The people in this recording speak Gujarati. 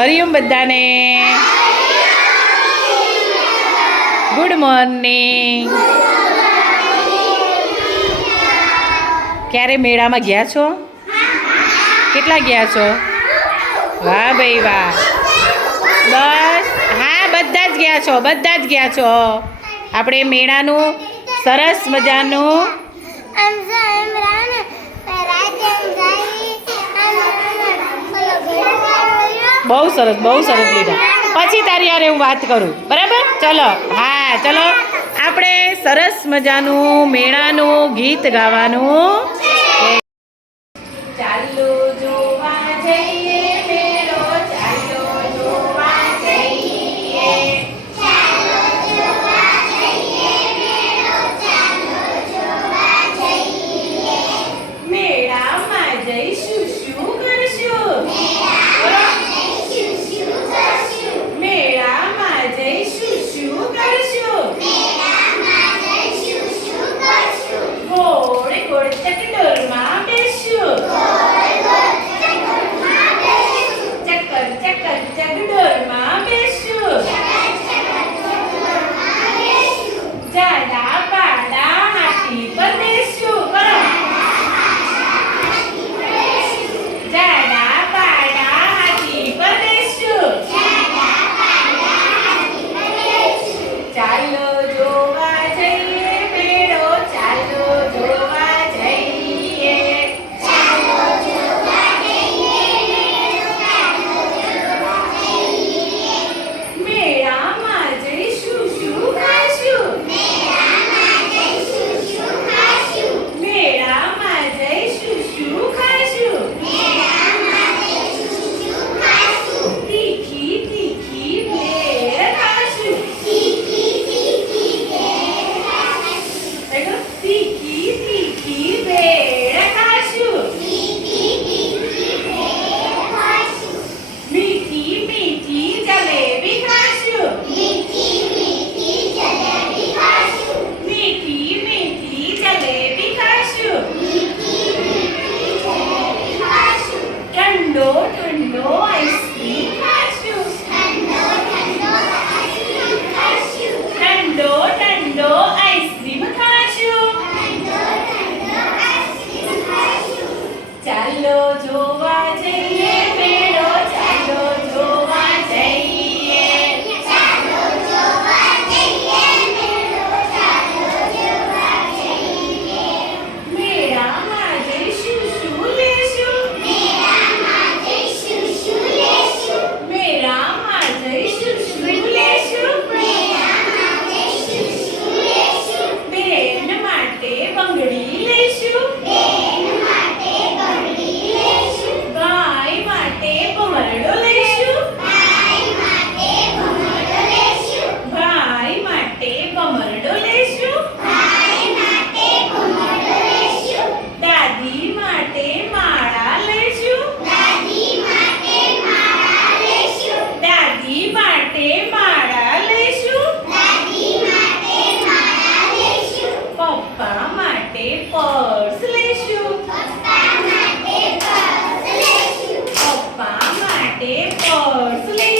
હરિયમ બધાને. ગુડ મોર્નિંગ ક્યારે મેળામાં ગયા છો? કેટલા ગયા છો? વાહ ભાઈ વાહ. બસ, હા, બધા જ ગયા છો, બધા જ ગયા છો. આપણે મેળાનું સરસ મજાનું બહુ સરસ બહુ સરસ લીધા. પછી તારી યારે હું વાત કરું. બરાબર? ચલો. હા, ચલો. આપણે સરસ મજાનું મેળાનું ગીત ગાવાનું માટે પર્સ લેશું પપ્પા માટે પર્સ લેશું